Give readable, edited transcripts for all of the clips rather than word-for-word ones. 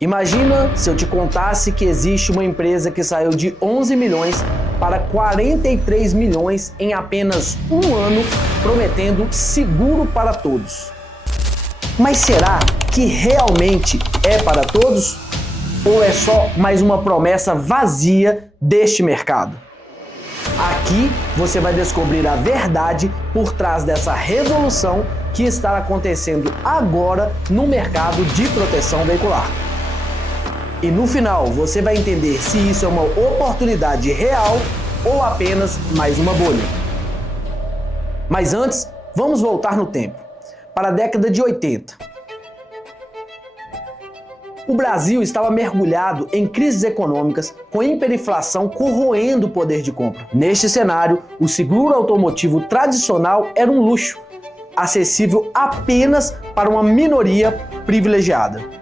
Imagina se eu te contasse que existe uma empresa que saiu de 11 milhões para 43 milhões em apenas um ano, prometendo seguro para todos. Mas será que realmente é para todos? Ou é só mais uma promessa vazia deste mercado? Aqui você vai descobrir a verdade por trás dessa revolução que está acontecendo agora no mercado de proteção veicular. E no final você vai entender se isso é uma oportunidade real ou apenas mais uma bolha. Mas antes, vamos voltar no tempo, para a década de 80. O Brasil estava mergulhado em crises econômicas, com hiperinflação corroendo o poder de compra. Neste cenário, o seguro automotivo tradicional era um luxo, acessível apenas para uma minoria privilegiada.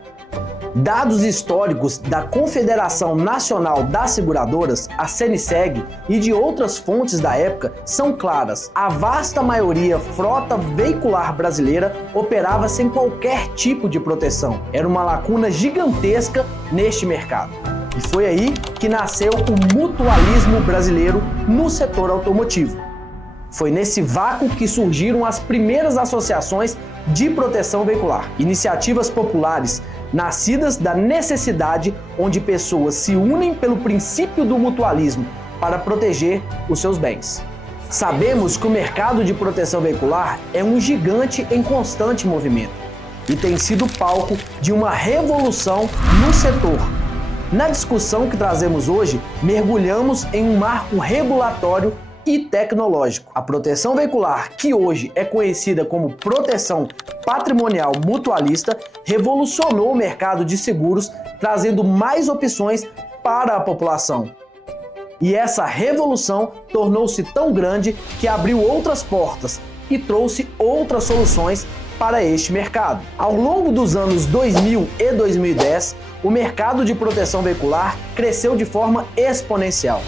Dados históricos da Confederação Nacional das Seguradoras, a CNSEG, e de outras fontes da época são claras. A vasta maioria frota veicular brasileira operava sem qualquer tipo de proteção. Era uma lacuna gigantesca neste mercado. E foi aí que nasceu o mutualismo brasileiro no setor automotivo. Foi nesse vácuo que surgiram as primeiras associações de proteção veicular, iniciativas populares nascidas da necessidade, onde pessoas se unem pelo princípio do mutualismo para proteger os seus bens. Sabemos que o mercado de proteção veicular é um gigante em constante movimento e tem sido palco de uma revolução no setor. Na discussão que trazemos hoje, mergulhamos em um marco regulatório e tecnológico. A proteção veicular, que hoje é conhecida como proteção patrimonial mutualista, revolucionou o mercado de seguros, trazendo mais opções para a população. E essa revolução tornou-se tão grande que abriu outras portas e trouxe outras soluções para este mercado. Ao longo dos anos 2000 e 2010, o mercado de proteção veicular cresceu de forma exponencial.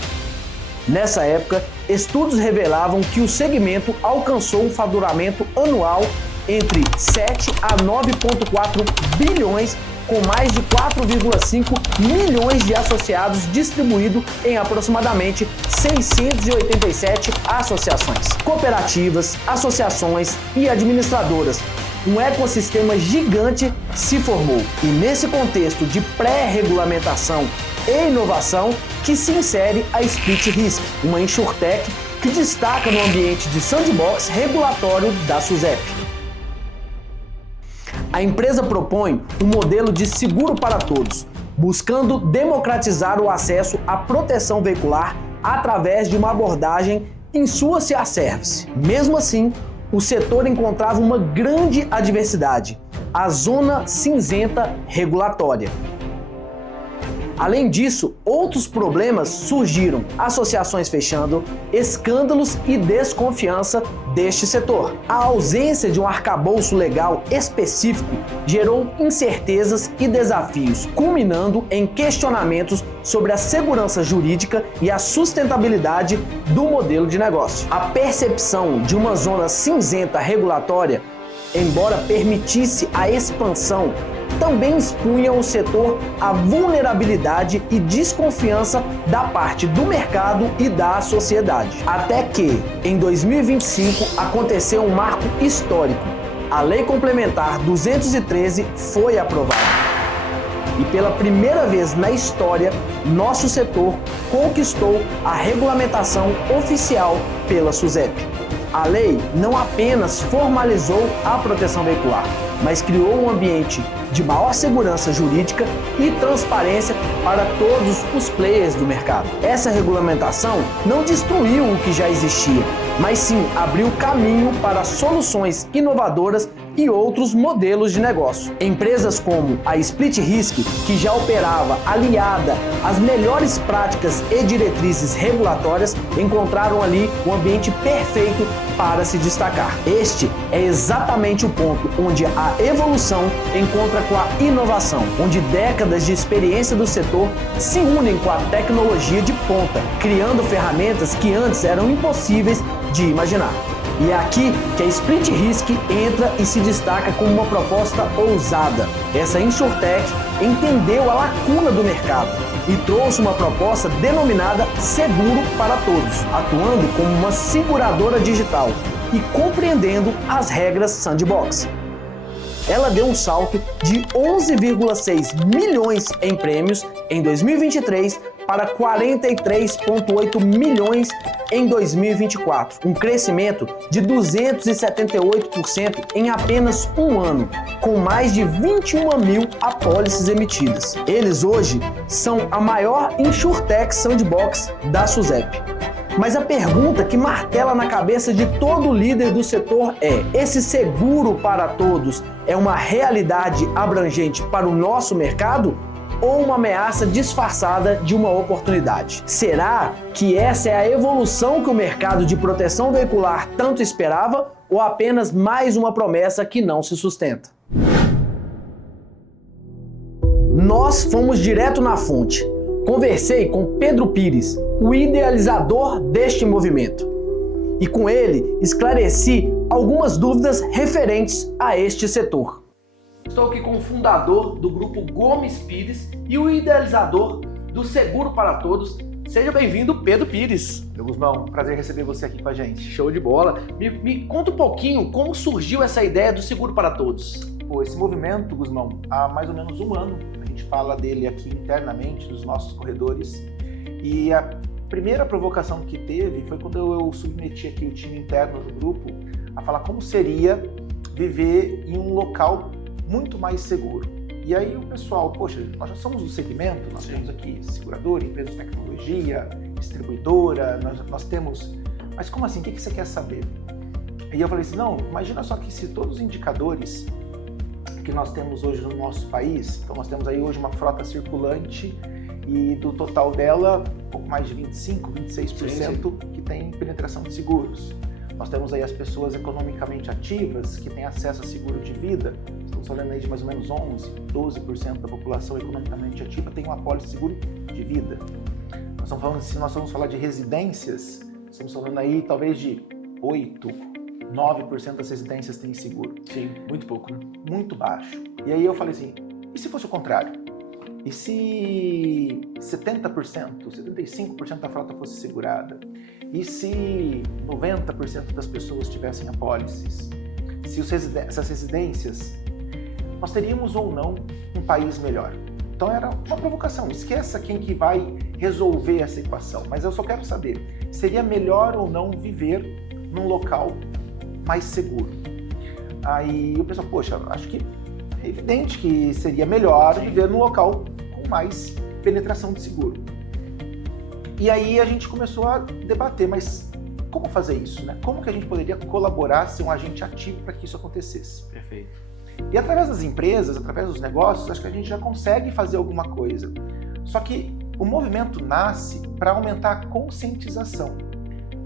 Nessa época, estudos revelavam que o segmento alcançou um faturamento anual entre 7 a 9,4 bilhões, com mais de 4,5 milhões de associados distribuídos em aproximadamente 687 associações, cooperativas, associações e administradoras. Um ecossistema gigante se formou. E nesse contexto de pré-regulamentação e inovação que se insere a Split Risk, uma insurtech que destaca no ambiente de sandbox regulatório da SUSEP. A empresa propõe um modelo de seguro para todos, buscando democratizar o acesso à proteção veicular através de uma abordagem insurance as service. Mesmo assim, o setor encontrava uma grande adversidade: a zona cinzenta regulatória. Além disso, outros problemas surgiram: associações fechando, escândalos e desconfiança deste setor. A ausência de um arcabouço legal específico gerou incertezas e desafios, culminando em questionamentos sobre a segurança jurídica e a sustentabilidade do modelo de negócio. A percepção de uma zona cinzenta regulatória, embora permitisse a expansão, também expunha o setor à vulnerabilidade e desconfiança da parte do mercado e da sociedade. Até que, em 2025, aconteceu um marco histórico. A Lei Complementar 213 foi aprovada. E pela primeira vez na história, nosso setor conquistou a regulamentação oficial pela SUSEP. A lei não apenas formalizou a proteção veicular, mas criou um ambiente de maior segurança jurídica e transparência para todos os players do mercado. Essa regulamentação não destruiu o que já existia, mas sim abriu caminho para soluções inovadoras e outros modelos de negócio. Empresas como a Split Risk, que já operava aliada às melhores práticas e diretrizes regulatórias, encontraram ali um ambiente perfeito para se destacar. Este é exatamente o ponto onde a evolução encontra com a inovação, onde décadas de experiência do setor se unem com a tecnologia de ponta, criando ferramentas que antes eram impossíveis de imaginar. E é aqui que a Split Risk entra e se destaca como uma proposta ousada. Essa InsurTech entendeu a lacuna do mercado e trouxe uma proposta denominada Seguro para Todos, atuando como uma seguradora digital e compreendendo as regras Sandbox. Ela deu um salto de 11,6 milhões em prêmios em 2023 para 43,8 milhões em 2024, um crescimento de 278% em apenas um ano, com mais de 21 mil apólices emitidas. Eles hoje são a maior InsurTech Sandbox da SUSEP. Mas a pergunta que martela na cabeça de todo líder do setor é: esse seguro para todos é uma realidade abrangente para o nosso mercado ou uma ameaça disfarçada de uma oportunidade? Será que essa é a evolução que o mercado de proteção veicular tanto esperava ou apenas mais uma promessa que não se sustenta? Nós fomos direto na fonte. Conversei com Pedro Pires, o idealizador deste movimento. E com ele esclareci algumas dúvidas referentes a este setor. Estou aqui com o fundador do grupo Gomes Pires e o idealizador do Seguro para Todos. Seja bem-vindo, Pedro Pires. Meu Guzmão, prazer receber você aqui com a gente. Show de bola. Me conta um pouquinho como surgiu essa ideia do Seguro para Todos. Esse movimento, Guzmão, há mais ou menos um ano, a gente fala dele aqui internamente, nos nossos corredores, e a primeira provocação que teve foi quando eu submeti aqui o time interno do grupo a falar como seria viver em um local muito mais seguro. E aí o pessoal, poxa, nós já somos do segmento, nós temos aqui seguradora, empresa de tecnologia, distribuidora, nós temos... Mas como assim? O que você quer saber? E eu falei assim, não, imagina só que se todos os indicadores que nós temos hoje no nosso país, então nós temos aí hoje uma frota circulante e do total dela, um pouco mais de 25%, 26% que tem penetração de seguros. Nós temos aí as pessoas economicamente ativas que têm acesso a seguro de vida. Estamos falando aí de mais ou menos 11%, 12% da população economicamente ativa tem um apólice de seguro de vida. Nós estamos falando, se nós vamos falar de residências, estamos falando aí talvez de 8%, 9% das residências têm seguro. Sim, muito pouco, né? Muito baixo. E aí eu falei assim, e se fosse o contrário? E se 70%, 75% da frota fosse segurada? E se 90% das pessoas tivessem apólices? Se essas residências, nós teríamos ou não um país melhor? Então era uma provocação, esqueça quem que vai resolver essa equação, mas eu só quero saber, seria melhor ou não viver num local mais seguro? Aí o pessoal, poxa, acho que é evidente que seria melhor viver num local com mais penetração de seguro. E aí a gente começou a debater, mas como fazer isso, né? Como que a gente poderia colaborar, ser um agente ativo para que isso acontecesse? Perfeito. E através das empresas, através dos negócios, acho que a gente já consegue fazer alguma coisa. Só que o movimento nasce para aumentar a conscientização.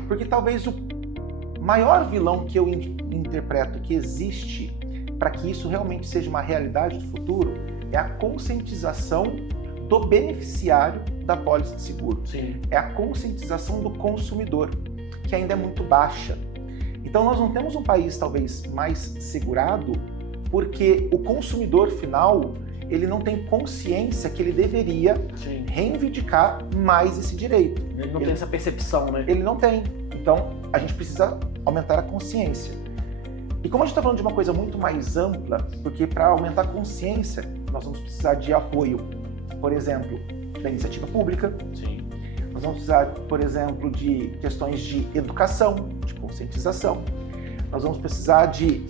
Porque talvez o maior vilão que eu interpreto que existe para que isso realmente seja uma realidade do futuro é a conscientização do beneficiário da pólice de seguro. Sim. É a conscientização do consumidor, que ainda é muito baixa. Então nós não temos um país talvez mais segurado porque o consumidor final ele não tem consciência que ele deveria reivindicar mais esse direito. Ele não tem essa percepção, né? Ele não tem. Então a gente precisa aumentar a consciência. E como a gente está falando de uma coisa muito mais ampla, porque para aumentar a consciência nós vamos precisar de apoio, por exemplo, da iniciativa pública. Sim. Nós vamos precisar, por exemplo, de questões de educação, de conscientização. Nós vamos precisar de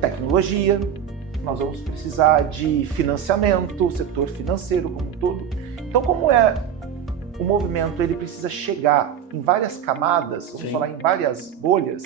tecnologia, nós vamos precisar de financiamento, setor financeiro como um todo. Então, como é o movimento, ele precisa chegar em várias camadas, vamos falar em várias bolhas,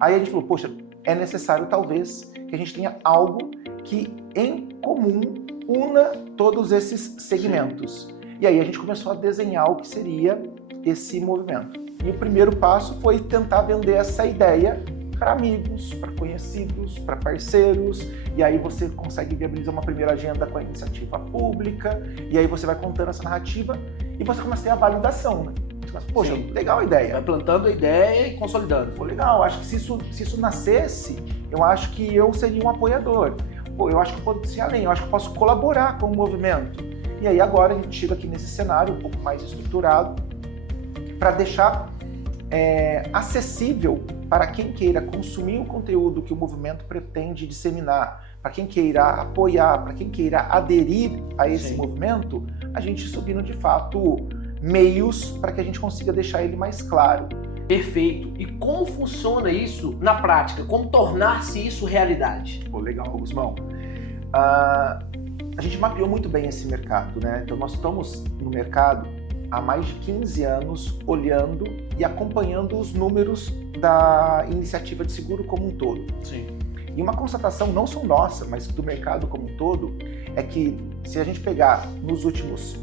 aí a gente falou, poxa, é necessário talvez que a gente tenha algo que em comum una todos esses segmentos. E aí a gente começou a desenhar o que seria esse movimento. E o primeiro passo foi tentar vender essa ideia para amigos, para conhecidos, para parceiros, e aí você consegue viabilizar uma primeira agenda com a iniciativa pública, e aí você vai contando essa narrativa e você começa a ter a validação, né? Mas, poxa, legal a ideia. Vai plantando a ideia e consolidando. Pô, legal, acho que se isso nascesse, eu acho que eu seria um apoiador. Pô, eu acho que eu posso ir além, eu acho que eu posso colaborar com o movimento. E aí agora a gente chega aqui nesse cenário um pouco mais estruturado para deixar acessível para quem queira consumir o conteúdo que o movimento pretende disseminar, para quem queira apoiar, para quem queira aderir a esse movimento, a gente subindo de fato meios para que a gente consiga deixar ele mais claro. Perfeito. E como funciona isso na prática? Como tornar-se isso realidade? Pô, legal, Guzmão. A gente mapeou muito bem esse mercado, né? Então nós estamos no mercado há mais de 15 anos olhando e acompanhando os números da iniciativa de seguro como um todo. Sim. E uma constatação não só nossa, mas do mercado como um todo, é que se a gente pegar nos últimos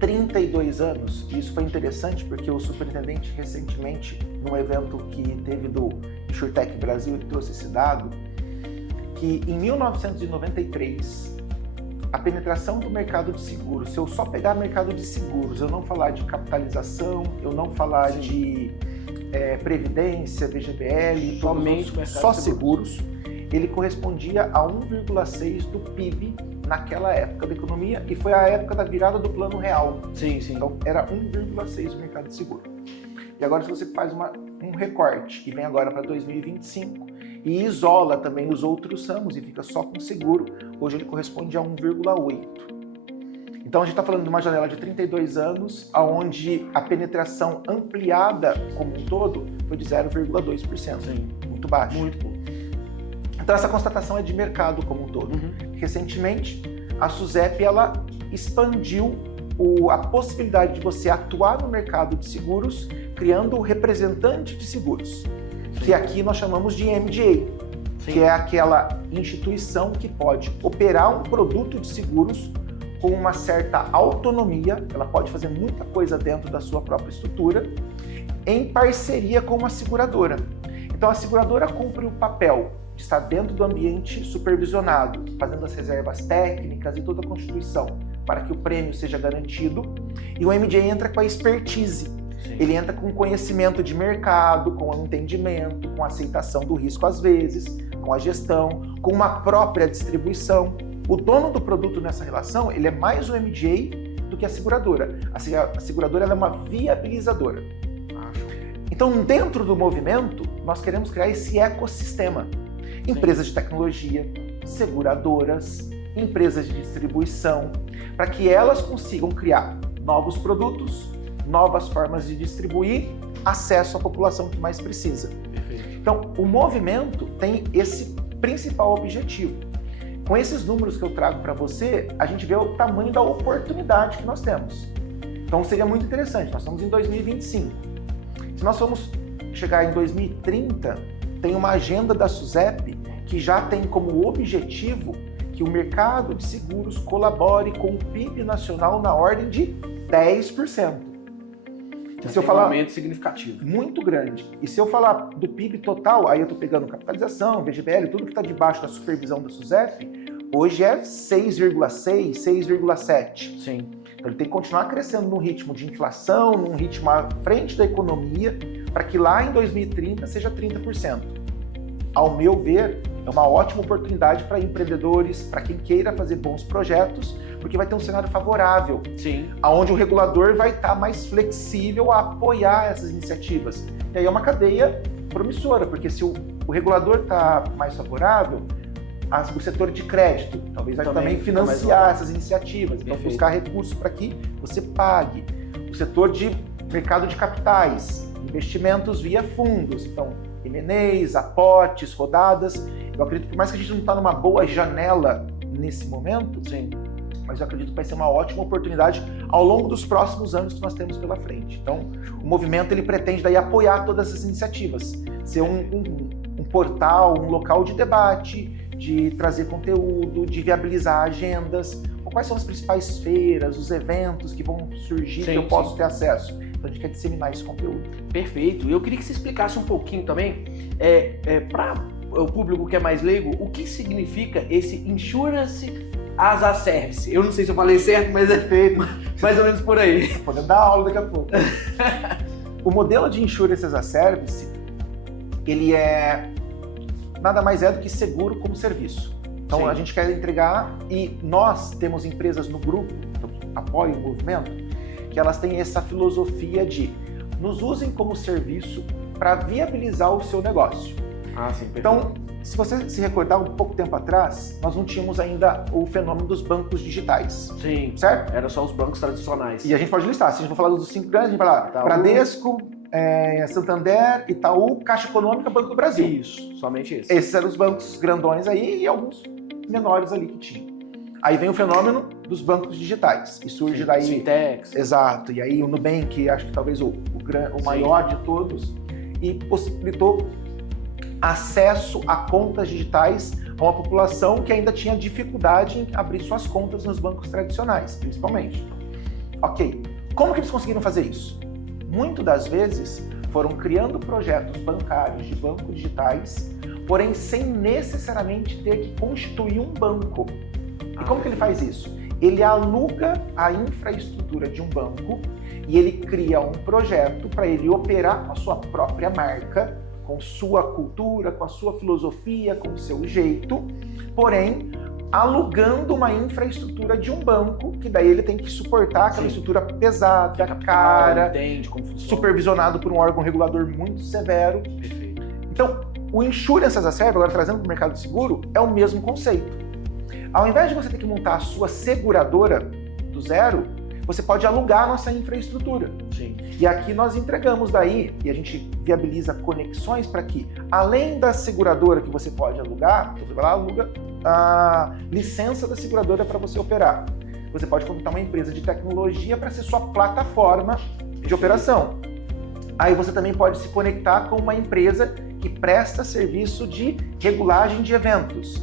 32 anos, e isso foi interessante porque o superintendente recentemente, num evento que teve do InsurTech Brasil, ele trouxe esse dado, que em 1993, a penetração do mercado de seguros, se eu só pegar mercado de seguros, eu não falar de capitalização, eu não falar de previdência, VGBL, só seguros, ele correspondia a 1,6% do PIB naquela época da economia e foi a época da virada do Plano Real. Sim. Então era 1,6% o mercado de seguro. E agora se você faz um recorte e vem agora para 2025, e isola também os outros ramos e fica só com seguro, hoje ele corresponde a 1,8%. Então a gente está falando de uma janela de 32 anos, onde a penetração ampliada como um todo foi de 0,2%. Sim. Muito baixo. Muito pouco. Então essa constatação é de mercado como um todo. Recentemente, a SUSEP ela expandiu a possibilidade de você atuar no mercado de seguros, criando o representante de seguros. Que aqui nós chamamos de MGA, que é aquela instituição que pode operar um produto de seguros com uma certa autonomia, ela pode fazer muita coisa dentro da sua própria estrutura, em parceria com uma seguradora. Então a seguradora cumpre o papel de estar dentro do ambiente supervisionado, fazendo as reservas técnicas e toda a constituição para que o prêmio seja garantido, e o MGA entra com a expertise. Ele entra com conhecimento de mercado, com o entendimento, com a aceitação do risco às vezes, com a gestão, com uma própria distribuição. O dono do produto nessa relação, ele é mais o MGA do que a seguradora. A seguradora ela é uma viabilizadora. Então, dentro do movimento, nós queremos criar esse ecossistema. Empresas de tecnologia, seguradoras, empresas de distribuição, para que elas consigam criar novos produtos, novas formas de distribuir, acesso à população que mais precisa. Perfeito. Então, o movimento tem esse principal objetivo. Com esses números que eu trago para você, a gente vê o tamanho da oportunidade que nós temos. Então, seria muito interessante. Nós estamos em 2025. Se nós formos chegar em 2030, tem uma agenda da SUSEP que já tem como objetivo que o mercado de seguros colabore com o PIB nacional na ordem de 10%. Se eu falar, um aumento significativo. Muito grande. E se eu falar do PIB total, aí eu estou pegando capitalização, VGBL, tudo que está debaixo da supervisão da SUSEP, hoje é 6,6, 6,7. Sim. Então ele tem que continuar crescendo num ritmo de inflação, num ritmo à frente da economia, para que lá em 2030 seja 30%. Ao meu ver, é uma ótima oportunidade para empreendedores, para quem queira fazer bons projetos, porque vai ter um cenário favorável, onde o regulador vai estar mais flexível a apoiar essas iniciativas. E aí é uma cadeia promissora, porque se o regulador está mais favorável, o setor de crédito talvez vai também financiar essas iniciativas, então buscar recursos para que você pague. O setor de mercado de capitais, investimentos via fundos, então M&As, aportes, rodadas. Eu acredito que por mais que a gente não está numa boa janela nesse momento, mas eu acredito que vai ser uma ótima oportunidade ao longo dos próximos anos que nós temos pela frente. Então, o movimento ele pretende daí apoiar todas essas iniciativas, ser um portal, um local de debate, de trazer conteúdo, de viabilizar agendas, quais são as principais feiras, os eventos que vão surgir que eu posso ter acesso. Então a gente quer disseminar esse conteúdo. Perfeito. Eu queria que você explicasse um pouquinho também, para o público que é mais leigo, o que significa esse Insurance Asa Service. Eu não sei se eu falei certo, mas é feito mais ou menos por aí. Podemos dar aula daqui a pouco. O modelo de Insurance as a Service, ele é nada mais do que seguro como serviço. Então, sim, a gente quer entregar, e nós temos empresas no grupo, que apoiam o movimento, que elas têm essa filosofia de nos usem como serviço para viabilizar o seu negócio. Ah, sim, perfeito. Então, se você se recordar um pouco tempo atrás, nós não tínhamos ainda o fenômeno dos bancos digitais. Sim, certo? Era só os bancos tradicionais. E a gente pode listar, se a gente for falar dos 5 grandes, a gente vai lá, Itaú, Bradesco, Santander, Itaú, Caixa Econômica, Banco do Brasil. Isso, somente esse. Esses eram os bancos grandões aí e alguns menores ali que tinham. Aí vem o fenômeno dos bancos digitais. E surge sim, daí... Fintechs. Exato. E aí o Nubank, acho que talvez o maior de todos, e possibilitou acesso a contas digitais a uma população que ainda tinha dificuldade em abrir suas contas nos bancos tradicionais, principalmente. Ok. Como que eles conseguiram fazer isso? Muitas das vezes foram criando projetos bancários de bancos digitais, porém sem necessariamente ter que constituir um banco. E como que ele faz isso? Ele aluga a infraestrutura de um banco e ele cria um projeto para ele operar com a sua própria marca, com sua cultura, com a sua filosofia, com o seu jeito, porém alugando uma infraestrutura de um banco, que daí ele tem que suportar aquela, sim, estrutura pesada, cara, entende como funciona, supervisionado por um órgão regulador muito severo. Perfeito. Então, o Insurance as a Service, agora trazendo para o mercado seguro, é o mesmo conceito. Ao invés de você ter que montar a sua seguradora do zero, você pode alugar a nossa infraestrutura. Sim. E aqui nós entregamos daí, e a gente viabiliza conexões para que, além da seguradora que você pode alugar, você vai lá, aluga a licença da seguradora para você operar. Você pode contratar uma empresa de tecnologia para ser sua plataforma de operação. Aí você também pode se conectar com uma empresa que presta serviço de regulagem de eventos.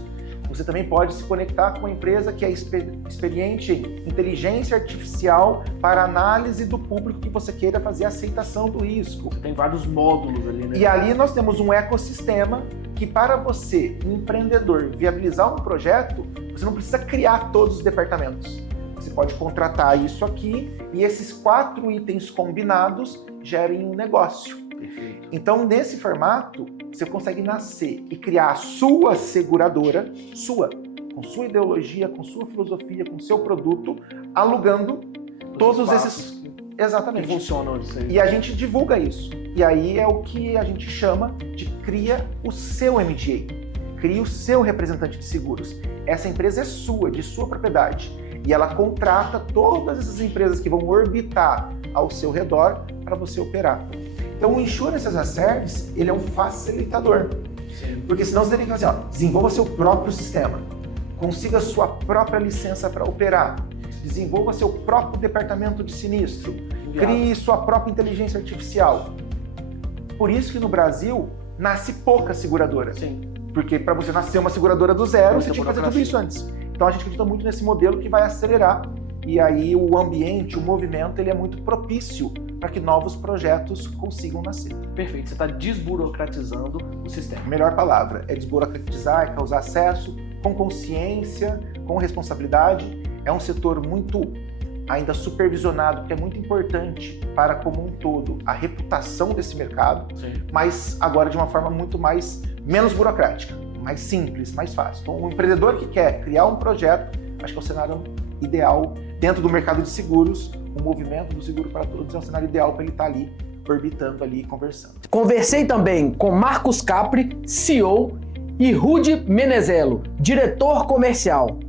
Você também pode se conectar com uma empresa que é experiente em inteligência artificial para análise do público que você queira fazer a aceitação do risco. Você tem vários módulos ali, né? E ali nós temos um ecossistema que, para você, empreendedor, viabilizar um projeto, você não precisa criar todos os departamentos. Você pode contratar isso aqui e esses 4 itens combinados gerem um negócio. Perfeito. Então, nesse formato, você consegue nascer e criar a sua seguradora, com sua ideologia, com sua filosofia, com seu produto, alugando todos esses... Exatamente. Que funcionam. E a gente divulga isso. E aí é o que a gente chama de cria o seu MGA. Cria o seu representante de seguros. Essa empresa é sua, de sua propriedade. E ela contrata todas essas empresas que vão orbitar ao seu redor para você operar. Então, o Insurance as a Service, ele é um facilitador. Sim. Porque senão você teria que fazer, desenvolva seu próprio sistema, consiga sua própria licença para operar, desenvolva seu próprio departamento de sinistro, crie sua própria inteligência artificial. Por isso que no Brasil nasce pouca seguradora. Sim. Porque para você nascer uma seguradora do zero, você tinha que fazer tudo isso antes. Então a gente acredita muito nesse modelo que vai acelerar. E aí o ambiente, o movimento, ele é muito propício para que novos projetos consigam nascer. Perfeito, você está desburocratizando o sistema. Melhor palavra, é desburocratizar, é causar acesso, com consciência, com responsabilidade. É um setor muito ainda supervisionado, que é muito importante para, como um todo, a reputação desse mercado, sim, mas agora de uma forma muito menos burocrática, mais simples, mais fácil. Então, o empreendedor que quer criar um projeto, acho que é o cenário ideal dentro do mercado de seguros. O movimento do Seguro para Todos é um cenário ideal para ele estar ali, orbitando ali, conversando. Conversei também com Marcos Capri, CEO, e Rudy Menezelo, diretor comercial.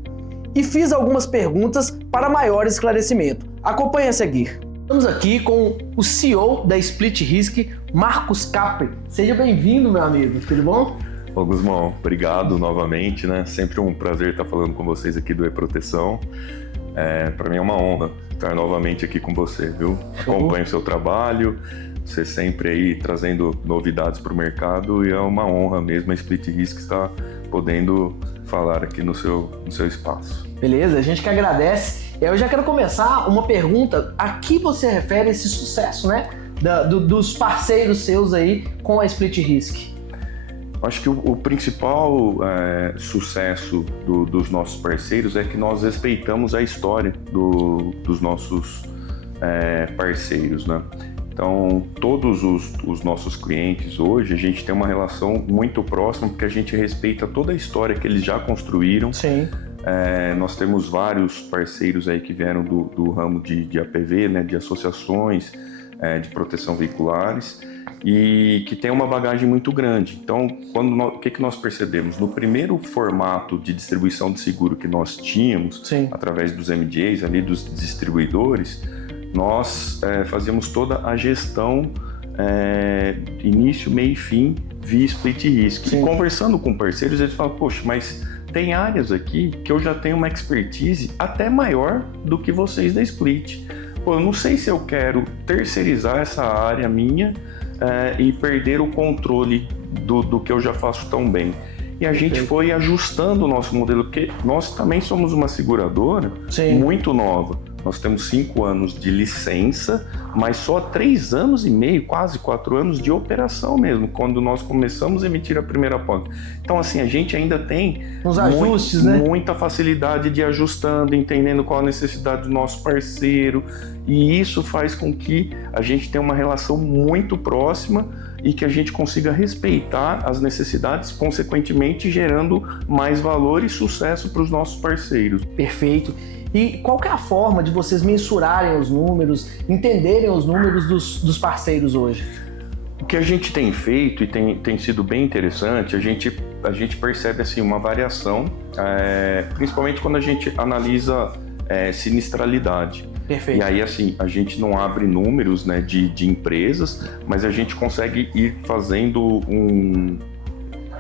E fiz algumas perguntas para maior esclarecimento. Acompanhe a seguir. Estamos aqui com o CEO da Split Risk, Marcos Capri. Seja bem-vindo, meu amigo. Tudo bom? Ô Guzmão, obrigado novamente, né? Sempre um prazer estar falando com vocês aqui do E-Proteção. Para mim é uma honra estar novamente aqui com você, viu? Acompanho o seu trabalho, você sempre aí trazendo novidades para o mercado e é uma honra mesmo a Split Risk estar podendo falar aqui no seu espaço. Beleza, a gente que agradece. Eu já quero começar uma pergunta. A que você refere esse sucesso, né? Dos parceiros seus aí com a Split Risk? Acho que o principal sucesso dos nossos parceiros é que nós respeitamos a história dos nossos parceiros, né? Então, todos os nossos clientes hoje, a gente tem uma relação muito próxima, porque a gente respeita toda a história que eles já construíram. Sim. Nós temos vários parceiros aí que vieram do ramo de APV, né, de associações de proteção veiculares, e que tem uma bagagem muito grande. Então, o que nós percebemos? No primeiro formato de distribuição de seguro que nós tínhamos, Sim, através dos MGAs, ali, dos distribuidores, nós fazíamos toda a gestão início, meio e fim via split risk. Sim. E conversando com parceiros, eles falam, poxa, mas tem áreas aqui que eu já tenho uma expertise até maior do que vocês da split. Pô, eu não sei se eu quero terceirizar essa área minha e perder o controle do que eu já faço tão bem. E a gente foi ajustando o nosso modelo, porque nós também somos uma seguradora Sim. muito nova. Nós temos 5 anos de licença, mas só 3 anos e meio, quase 4 anos de operação mesmo, quando nós começamos a emitir a primeira pólice. Então, assim, a gente ainda tem uns ajustes, né? Muita facilidade de ir ajustando, entendendo qual a necessidade do nosso parceiro, e isso faz com que a gente tenha uma relação muito próxima e que a gente consiga respeitar as necessidades, consequentemente gerando mais valor e sucesso para os nossos parceiros. Perfeito. E qual que é a forma de vocês mensurarem os números, entenderem os números dos parceiros hoje? O que a gente tem feito e tem sido bem interessante, a gente percebe assim, uma variação, principalmente quando a gente analisa sinistralidade. Perfeito. E aí, assim, a gente não abre números, né, de empresas, mas a gente consegue ir fazendo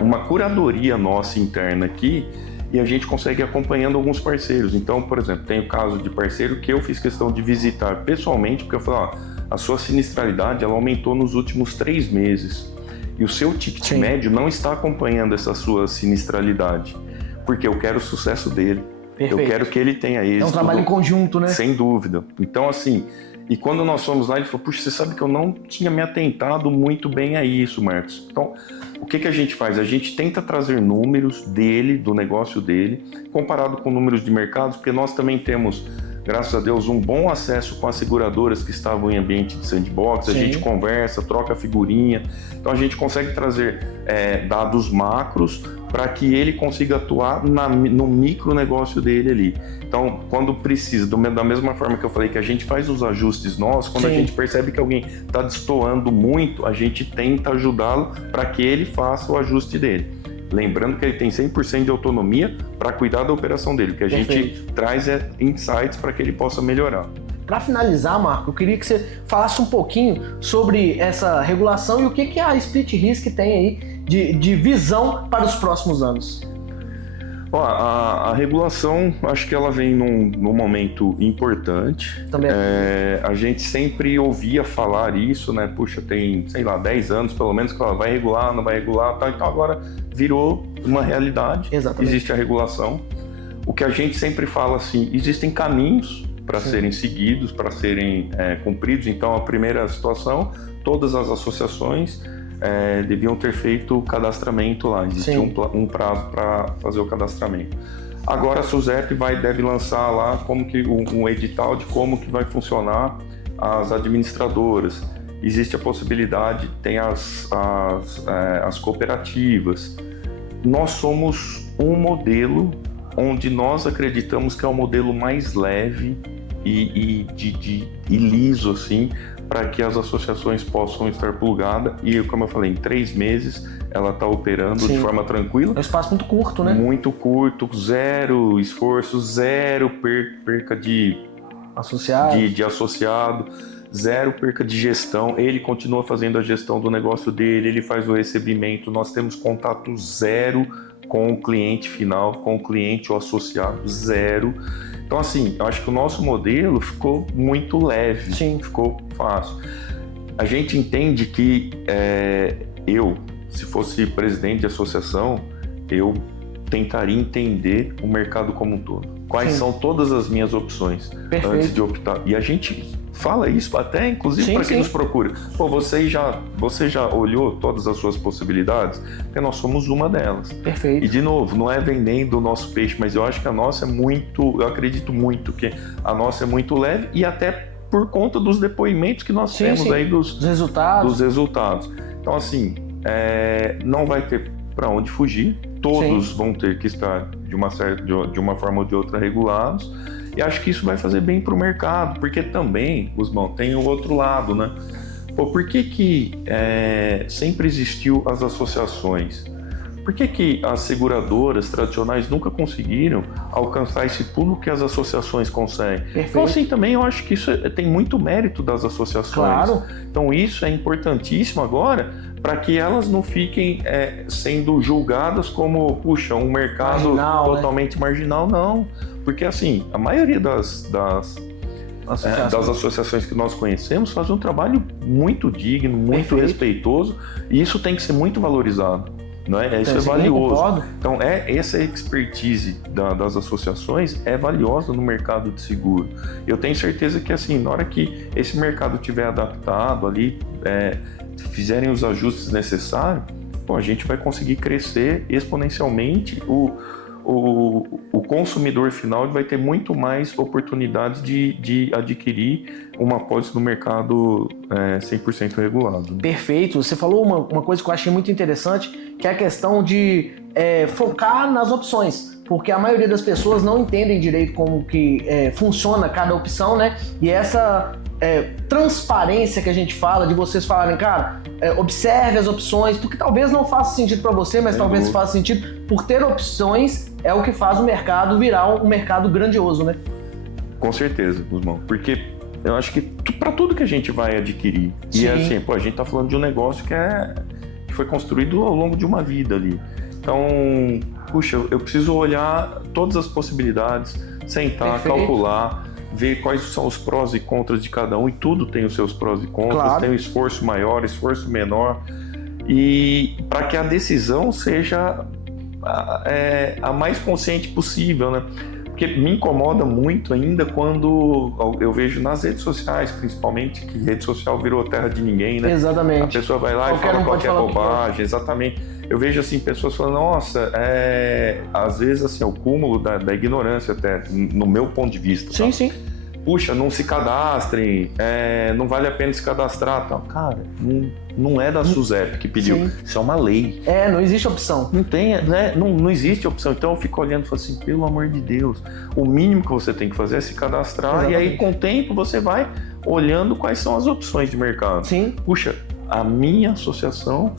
uma curadoria nossa interna aqui, e a gente consegue ir acompanhando alguns parceiros. Então, por exemplo, tem o caso de parceiro que eu fiz questão de visitar pessoalmente, porque eu falei, a sua sinistralidade ela aumentou nos últimos 3 meses. E o seu ticket Sim. médio não está acompanhando essa sua sinistralidade, porque eu quero o sucesso dele. Perfeito. Eu quero que ele tenha êxito. É um trabalho em conjunto, né? Sem dúvida. Então, assim, e quando nós fomos lá, ele falou, puxa, você sabe que eu não tinha me atentado muito bem a isso, Marcos. Então, o que a gente faz? A gente tenta trazer números dele, do negócio dele, comparado com números de mercado, porque nós também temos, graças a Deus, um bom acesso com as seguradoras que estavam em ambiente de sandbox. Sim. A gente conversa, troca figurinha. Então, a gente consegue trazer dados macros para que ele consiga atuar no micro negócio dele ali. Então, quando precisa, da mesma forma que eu falei que a gente faz os ajustes nossos, quando Sim. a gente percebe que alguém está destoando muito, a gente tenta ajudá-lo para que ele faça o ajuste dele. Lembrando que ele tem 100% de autonomia para cuidar da operação dele. O que a gente traz insights para que ele possa melhorar. Para finalizar, Marco, eu queria que você falasse um pouquinho sobre essa regulação e o que a Split Risk tem aí de visão para os próximos anos. A regulação, acho que ela vem num momento importante. Também. A gente sempre ouvia falar isso, né? Puxa, tem, sei lá, 10 anos pelo menos que ela vai regular, não vai regular, tá? Então agora virou uma realidade. Exatamente. Existe a regulação. O que a gente sempre fala assim, existem caminhos para serem seguidos, para serem cumpridos. Então a primeira situação, todas as associações deviam ter feito o cadastramento lá, existia um prazo para fazer o cadastramento. Agora a SUSEP deve lançar lá como que um edital de como que vai funcionar as administradoras. Existe a possibilidade, tem as cooperativas. Nós somos um modelo onde nós acreditamos que é o modelo mais leve e liso, assim, para que as associações possam estar plugadas e, como eu falei, em 3 meses ela está operando de forma tranquila. É um espaço muito curto, né? Muito curto, zero esforço, zero perca de associado, zero perca de gestão. Ele continua fazendo a gestão do negócio dele, ele faz o recebimento, nós temos contato zero com o cliente final, com o cliente ou associado, zero. Então, assim, eu acho que o nosso modelo ficou muito leve, ficou fácil. A gente entende que se fosse presidente de associação, eu tentaria entender o mercado como um todo. Quais são todas as minhas opções antes de optar. E a gente fala isso até, inclusive, para quem nos procura. Pô, você já olhou todas as suas possibilidades? Porque nós somos uma delas. Perfeito. E, de novo, não é vendendo o nosso peixe, mas eu acho que a nossa é muito... Eu acredito muito que a nossa é muito leve e até por conta dos depoimentos que nós temos aí dos resultados. Então, assim, não vai ter para onde fugir. Todos vão ter que estar de uma forma ou de outra regulados. E acho que isso vai fazer bem para o mercado, porque também, Guzmão, tem o outro lado, né? Pô, por que sempre existiu as associações? Por que as seguradoras tradicionais nunca conseguiram alcançar esse pulo que as associações conseguem? Perfeito. Então, assim, também eu acho que isso tem muito mérito das associações. Claro. Então, isso é importantíssimo agora para que elas não fiquem sendo julgadas como, puxa, um mercado marginal, totalmente marginal, não. Porque, assim, a maioria das associações que nós conhecemos fazem um trabalho muito digno, muito respeitoso, e isso tem que ser muito valorizado. Não é? Isso é valioso. Então, essa expertise das associações é valiosa no mercado de seguro. Eu tenho certeza que, assim, na hora que esse mercado estiver adaptado ali, fizerem os ajustes necessários, a gente vai conseguir crescer exponencialmente. O consumidor final vai ter muito mais oportunidades de adquirir uma apólice no mercado 100% regulado. Perfeito. Você falou uma coisa que eu achei muito interessante, que é a questão de focar nas opções. Porque a maioria das pessoas não entendem direito como que funciona cada opção, né? E essa transparência que a gente fala, de vocês falarem, cara, observe as opções, porque talvez não faça sentido para você, mas talvez faça sentido. Por ter opções é o que faz o mercado virar um mercado grandioso, né? Com certeza, Guzmão, porque eu acho que para tudo que a gente vai adquirir, e assim, a gente tá falando de um negócio que foi construído ao longo de uma vida ali. Então, puxa, eu preciso olhar todas as possibilidades, sentar, calcular, ver quais são os prós e contras de cada um, e tudo tem os seus prós e contras, tem um esforço maior, esforço menor, e para que a decisão seja a mais consciente possível, né? Porque me incomoda muito ainda quando eu vejo nas redes sociais, principalmente, que rede social virou terra de ninguém, né? Exatamente. A pessoa vai lá e fala qualquer bobagem, exatamente. Eu vejo, assim, pessoas falando, nossa, às vezes, assim, é o cúmulo da ignorância até, no meu ponto de vista. Sim, sim. Puxa, não se cadastrem, não vale a pena se cadastrar, tal. Cara, não é da SUSEP que pediu, isso é uma lei. Não existe opção. Não tem, né? Não existe opção. Então eu fico olhando e falo assim, pelo amor de Deus, o mínimo que você tem que fazer é se cadastrar. Exatamente. E aí com o tempo você vai olhando quais são as opções de mercado. Sim. Puxa, a minha associação,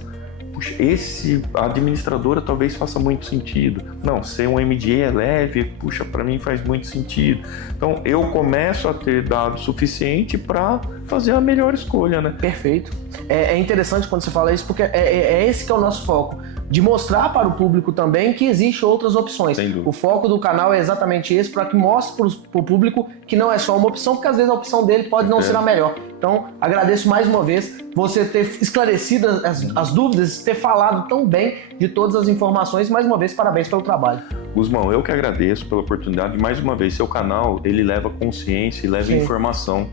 a administradora talvez faça muito sentido. Não, ser um MGA é leve, puxa, para mim faz muito sentido. Então, eu começo a ter dado suficiente para fazer a melhor escolha, né? Perfeito. É interessante quando você fala isso, porque esse que é o nosso foco, de mostrar para o público também que existem outras opções. O foco do canal é exatamente esse, para que mostre para o público que não é só uma opção, porque às vezes a opção dele pode não ser a melhor. Então, agradeço mais uma vez você ter esclarecido as dúvidas, ter falado tão bem de todas as informações. Mais uma vez, parabéns pelo trabalho. Guzmão, eu que agradeço pela oportunidade. Mais uma vez, seu canal, ele leva consciência e leva informação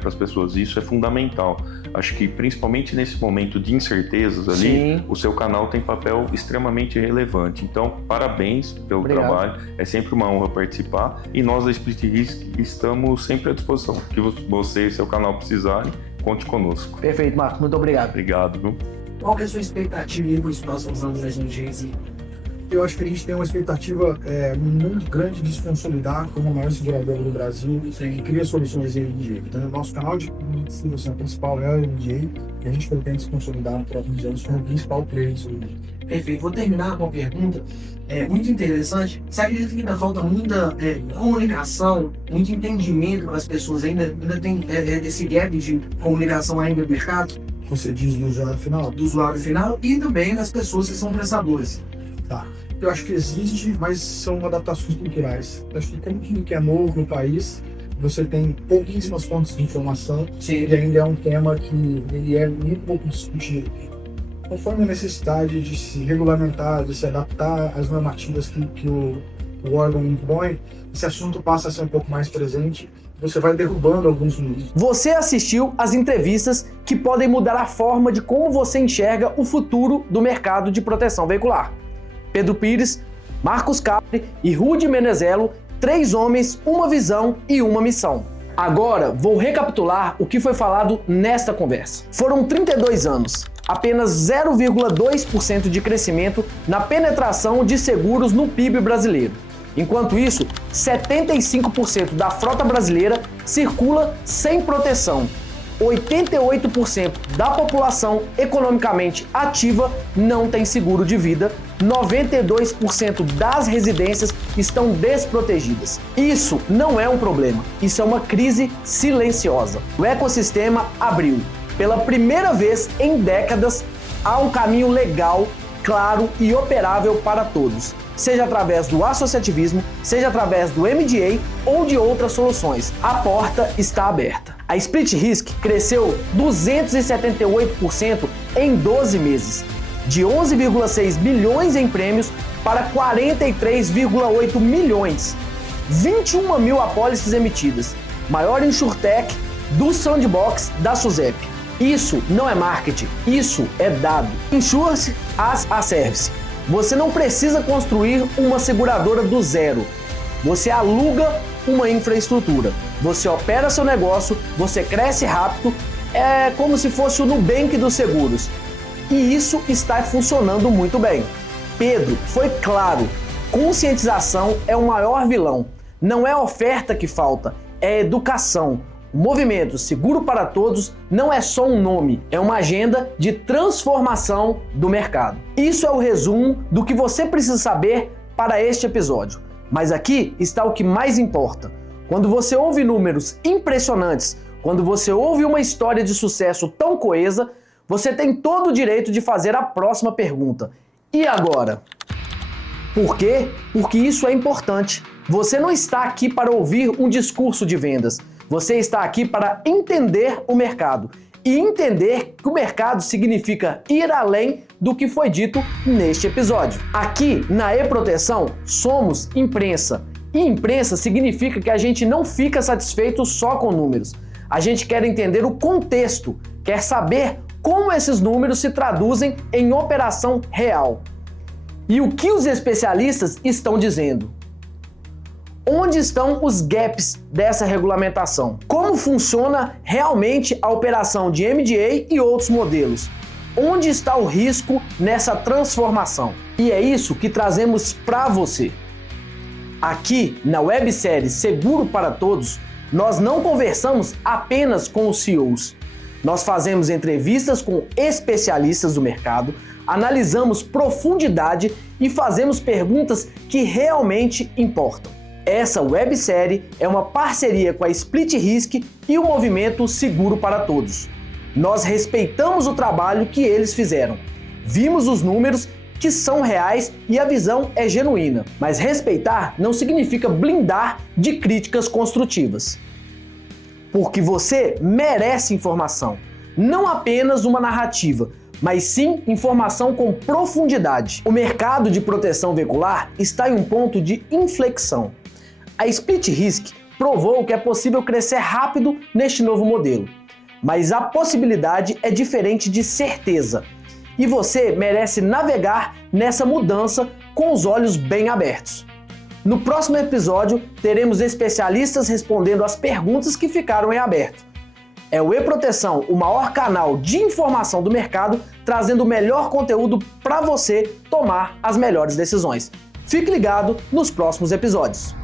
para as pessoas. Isso é fundamental. Acho que principalmente nesse momento de incertezas ali, o seu canal tem papel extremamente relevante. Então, parabéns pelo trabalho. É sempre uma honra participar. E nós da Split Risk estamos sempre à disposição. O que você e seu canal precisarem, conte conosco. Perfeito, Marcos. Muito obrigado. Obrigado, viu? Qual que é a sua expectativa para os próximos anos da MGAs? Eu acho que a gente tem uma expectativa muito grande de se consolidar como a maior seguradora do Brasil, que cria soluções em MGA. Então, o nosso canal de distribuição principal é o MGA, e a gente pretende se consolidar nos próximos anos como o principal player de solução. Perfeito. Vou terminar com uma pergunta muito interessante. Você acredita que ainda falta muita comunicação, muito entendimento para as pessoas? Ainda tem esse gap de comunicação ainda no mercado? Você diz do usuário final? Do usuário final e também das pessoas que são prestadores. Tá. Eu acho que existe, mas são adaptações culturais. Eu acho que como tudo que é novo no país, você tem pouquíssimas fontes de informação. Sim. E ainda é um tema que ele é muito pouco discutido. conforme a necessidade de se regulamentar, de se adaptar às normativas que o órgão impõe, esse assunto passa a ser um pouco mais presente. Você vai derrubando alguns mitos. Você assistiu às entrevistas que podem mudar a forma de como você enxerga o futuro do mercado de proteção veicular. Pedro Pires, Marcos Capri e Rudy Menezelo, 3 homens, uma visão e uma missão. Agora vou recapitular o que foi falado nesta conversa. Foram 32 anos, apenas 0,2% de crescimento na penetração de seguros no PIB brasileiro. Enquanto isso, 75% da frota brasileira circula sem proteção. 88% da população economicamente ativa não tem seguro de vida. 92% das residências estão desprotegidas. Isso não é um problema, isso é uma crise silenciosa. O ecossistema abriu. Pela primeira vez em décadas, há um caminho legal, claro e operável para todos. Seja através do associativismo, seja através do MGA ou de outras soluções. A porta está aberta. A Split Risk cresceu 278% em 12 meses, de 11,6 bilhões em prêmios para 43,8 milhões. 21 mil apólices emitidas, maior insurtech do sandbox da SUSEP. Isso não é marketing, isso é dado. Insure-se as a service. Você não precisa construir uma seguradora do zero. Você aluga uma infraestrutura. Você opera seu negócio, você cresce rápido, é como se fosse o Nubank dos seguros. E isso está funcionando muito bem. Pedro foi claro, conscientização é o maior vilão. Não é a oferta que falta, é educação. O movimento Seguro para Todos não é só um nome, é uma agenda de transformação do mercado. Isso é o resumo do que você precisa saber para este episódio. Mas aqui está o que mais importa. Quando você ouve números impressionantes, quando você ouve uma história de sucesso tão coesa, você tem todo o direito de fazer a próxima pergunta. E agora? Por quê? Porque isso é importante. Você não está aqui para ouvir um discurso de vendas. Você está aqui para entender o mercado. E entender que o mercado significa ir além do que foi dito neste episódio. Aqui na E-Proteção somos imprensa. E imprensa significa que a gente não fica satisfeito só com números. A gente quer entender o contexto, quer saber como esses números se traduzem em operação real. E o que os especialistas estão dizendo? Onde estão os gaps dessa regulamentação? Como funciona realmente a operação de MGA e outros modelos? Onde está o risco nessa transformação? E é isso que trazemos para você. Aqui na websérie Seguro para Todos, nós não conversamos apenas com os CEOs. Nós fazemos entrevistas com especialistas do mercado, analisamos profundidade e fazemos perguntas que realmente importam. Essa websérie é uma parceria com a Split Risk e o movimento Seguro para Todos. Nós respeitamos o trabalho que eles fizeram. Vimos os números que são reais e a visão é genuína. Mas respeitar não significa blindar de críticas construtivas. Porque você merece informação. Não apenas uma narrativa, mas sim informação com profundidade. O mercado de proteção veicular está em um ponto de inflexão. A Split Risk provou que é possível crescer rápido neste novo modelo, mas a possibilidade é diferente de certeza, e você merece navegar nessa mudança com os olhos bem abertos. No próximo episódio, teremos especialistas respondendo as perguntas que ficaram em aberto. É o E-Proteção, o maior canal de informação do mercado, trazendo o melhor conteúdo para você tomar as melhores decisões. Fique ligado nos próximos episódios.